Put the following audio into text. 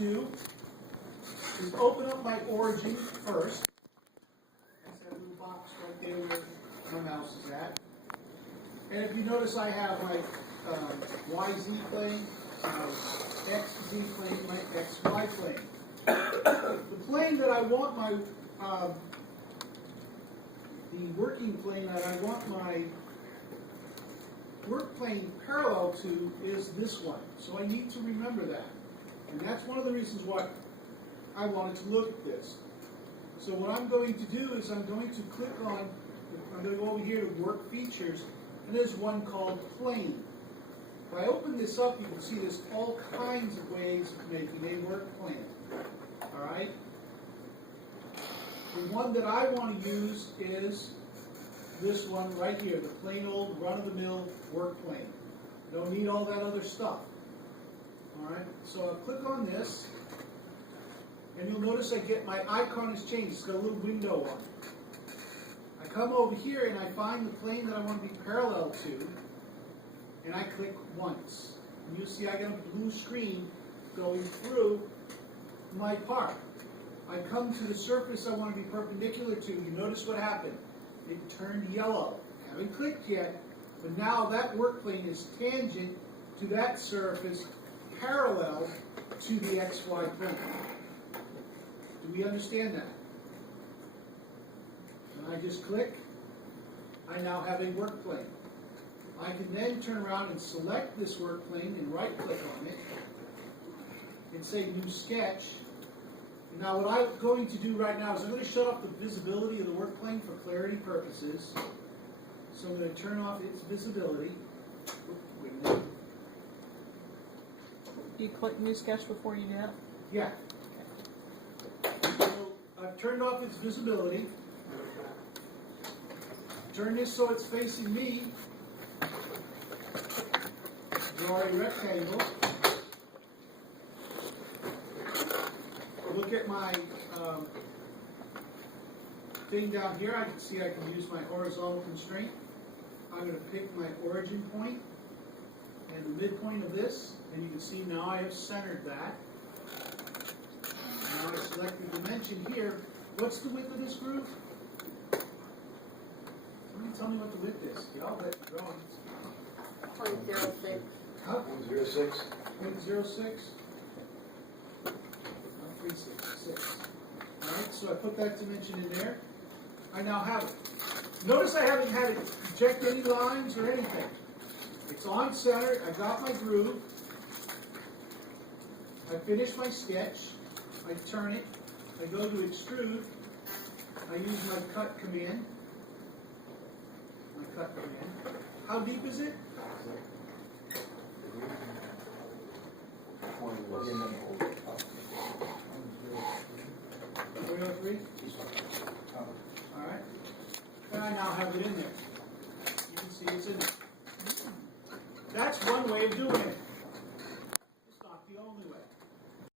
do is open up my origin first. That's that little box right there where my mouse is at. And if you notice, I have my YZ plane, XZ plane, my XY plane. The plane that I want my, the working plane that I want my work plane parallel to is this one. So I need to remember that. And that's one of the reasons why I wanted to look at this. So what I'm going to do is I'm going to click on, I'm going to go over here to Work Features, and there's one called Plane. If I open this up, you can see there's all kinds of ways of making a work plane. All right? The one that I want to use is this one right here, the plain old run-of-the-mill work plane. You don't need all that other stuff. All right? So I'll click on this, and you'll notice I get my icon has changed. It's got a little window on it. I come over here and I find the plane that I want to be parallel to, and I click once. And you'll see I get a blue screen going through my part. I come to the surface I want to be perpendicular to. You notice what happened? It turned yellow. I haven't clicked yet, but now that work plane is tangent to that surface parallel to the XY plane. Do we understand that? When I just click, I now have a work plane. I can then turn around and select this work plane and right click on it and say New Sketch. Now what I'm going to do right now is I'm going to shut off the visibility of the work plane for clarity purposes. So I'm going to turn off its visibility. Wait a minute. Do you click New Sketch before you do that? Yeah. So I've turned off its visibility. Turn this so it's facing me. Draw a rectangle. Look at my thing down here. I can see I can use my horizontal constraint. I'm going to pick my origin point and the midpoint of this, and you can see now I have centered that. Now I select the dimension here. What's the width of this groove? Somebody tell me what the width is. Y'all bet the drawings. 0.06. Huh? 0.06. 0.06? 366. Alright, so I put that dimension in there. I now have it. Notice I haven't had it project any lines or anything. It's on center. I got my groove. I finish my sketch. I turn it. I go to extrude. I use my cut command. How deep is it? 303? Alright. And I now have it in there. You can see it's in there. That's one way of doing it.